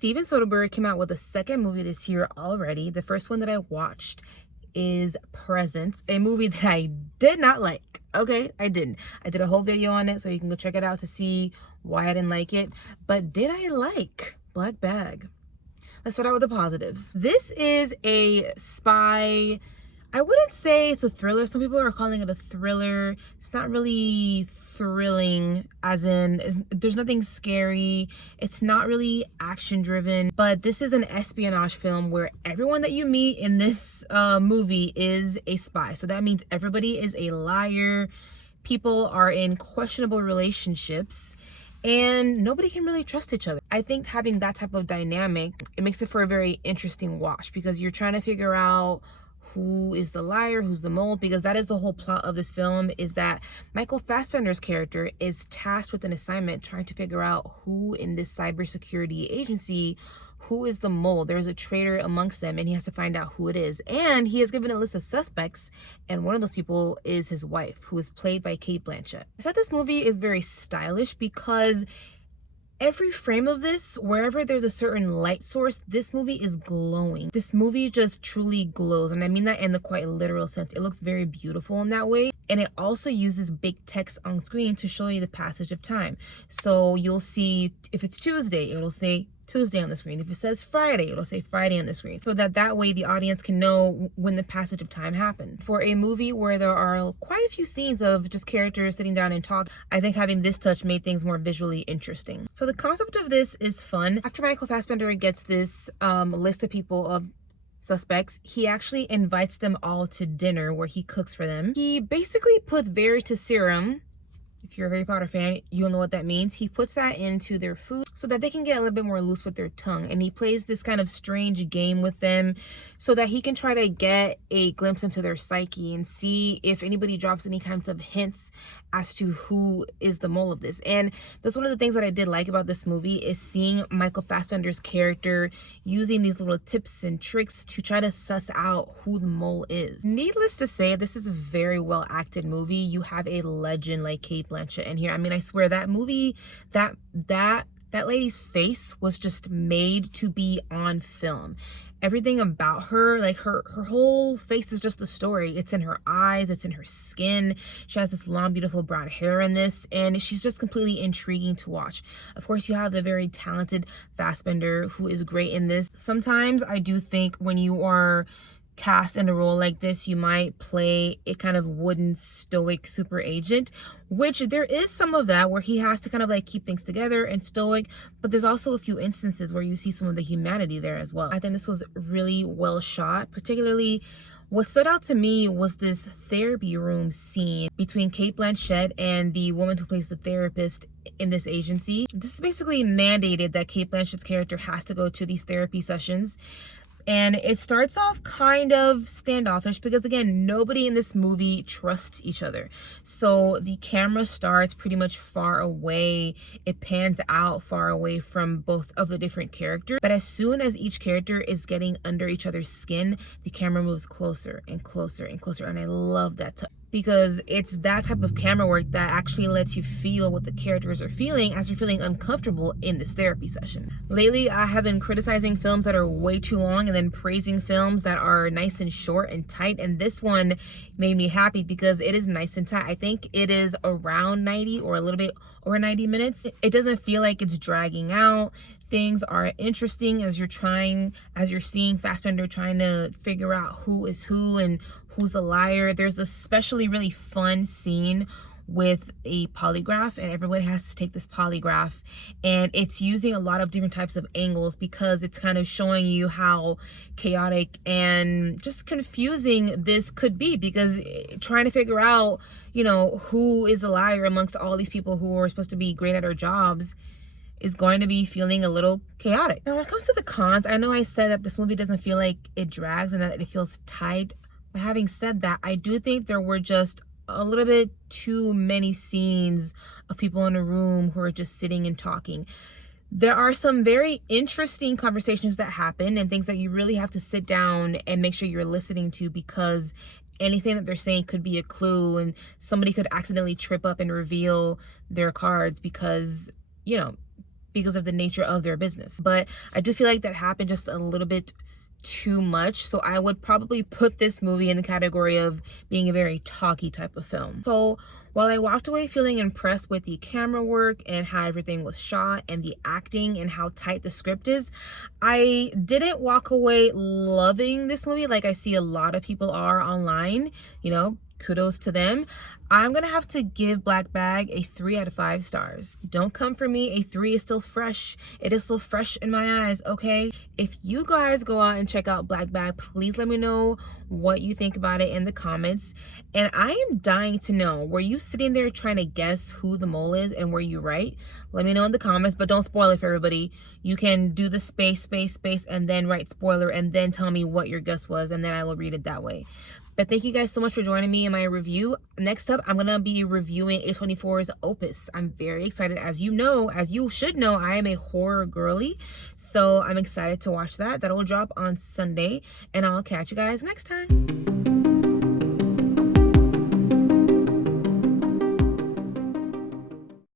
Steven Soderbergh came out with a second movie this year already. The first one that I watched is Presence, a movie that I did not like. Okay, I didn't. I did a whole video on it, so you can go check it out to see why I didn't like it. But did I like Black Bag? Let's start out with the positives. This is a spy. I wouldn't say it's a thriller. Some people are calling it a thriller. It's not really thrilling, as in there's nothing scary. It's not really action driven, but this is an espionage film where everyone that you meet in this movie is a spy. So that means everybody is a liar. People are in questionable relationships and nobody can really trust each other. I think having that type of dynamic, it makes it for a very interesting watch, because you're trying to figure out who is the liar, who's the mole, because that is the whole plot of this film, is that Michael Fassbender's character is tasked with an assignment trying to figure out who in this cybersecurity agency, who is the mole. There's a traitor amongst them and he has to find out who it is. And he has given a list of suspects, and one of those people is his wife, who is played by Cate Blanchett. I thought this movie is very stylish because every frame of this, wherever there's a certain light source, this movie is glowing. This movie just truly glows, and I mean that in the quite literal sense. It looks very beautiful in that way, and it also uses big text on screen to show you the passage of time. So you'll see, if it's Tuesday, it'll say Tuesday on the screen. If it says Friday, it'll say Friday on the screen, so that way the audience can know when the passage of time happened. For a movie where there are quite a few scenes of just characters sitting down and talk, I think having this touch made things more visually interesting. So the concept of this is fun. After Michael Fassbender gets this list of people, of suspects, he actually invites them all to dinner where he cooks for them. He basically puts Veritaserum. If you're a Harry Potter fan, you'll know what that means. He puts that into their food so that they can get a little bit more loose with their tongue. And he plays this kind of strange game with them so that he can try to get a glimpse into their psyche and see if anybody drops any kinds of hints as to who is the mole of this. And that's one of the things that I did like about this movie, is seeing Michael Fassbender's character using these little tips and tricks to try to suss out who the mole is. Needless to say, this is a very well acted movie. You have a legend like Cate Blanchett in here. I mean, I swear that movie, that lady's face was just made to be on film. Everything about her, like her whole face is just a story. It's in her eyes, it's in her skin. She has this long, beautiful brown hair in this, and she's just completely intriguing to watch. Of course, you have the very talented Fassbender, who is great in this. Sometimes I do think when you are cast in a role like this, you might play a kind of wooden, stoic super agent, which there is some of that where he has to kind of like keep things together and stoic, but there's also a few instances where you see some of the humanity there as well. I think this was really well shot. Particularly, what stood out to me was this therapy room scene between Cate Blanchett and the woman who plays the therapist in this agency. This is basically mandated that Cate Blanchett's character has to go to these therapy sessions. And it starts off kind of standoffish because, again, nobody in this movie trusts each other. So the camera starts pretty much far away. It pans out far away from both of the different characters. But as soon as each character is getting under each other's skin, the camera moves closer and closer and closer. And I love that touch, because it's that type of camera work that actually lets you feel what the characters are feeling as you're feeling uncomfortable in this therapy session. Lately, I have been criticizing films that are way too long and then praising films that are nice and short and tight, and this one made me happy because it is nice and tight. I think it is around 90 or a little bit over 90 minutes. It doesn't feel like it's dragging out. Things are interesting as you're seeing Fassbender trying to figure out who is who and who's a liar. There's a especially really fun scene with a polygraph, and everybody has to take this polygraph, and it's using a lot of different types of angles because it's kind of showing you how chaotic and just confusing this could be, because trying to figure out, you know, who is a liar amongst all these people who are supposed to be great at their jobs is going to be feeling a little chaotic. Now, when it comes to the cons, I know I said that this movie doesn't feel like it drags and that it feels tight. But having said that, I do think there were just a little bit too many scenes of people in a room who are just sitting and talking. There are some very interesting conversations that happen and things that you really have to sit down and make sure you're listening to, because anything that they're saying could be a clue and somebody could accidentally trip up and reveal their cards because, you know, because of the nature of their business. But I do feel like that happened just a little bit too much, so I would probably put this movie in the category of being a very talky type of film. So while I walked away feeling impressed with the camera work and how everything was shot and the acting and how tight the script is, I didn't walk away loving this movie like I see a lot of people are online. You know, kudos to them. I'm gonna have to give Black Bag a 3 out of 5 stars. Don't come for me, a 3 is still fresh. It is still fresh in my eyes, okay? If you guys go out and check out Black Bag, please let me know what you think about it in the comments. And I am dying to know, were you sitting there trying to guess who the mole is and were you right? Let me know in the comments, but don't spoil it for everybody. You can do the space, and then write spoiler and then tell me what your guess was, and then I will read it that way. But thank you guys so much for joining me in my review. Next up, I'm gonna be reviewing A24's Opus. I'm very excited. As you know, as you should know, I am a horror girly. So I'm excited to watch that. That'll drop on Sunday, and I'll catch you guys next time.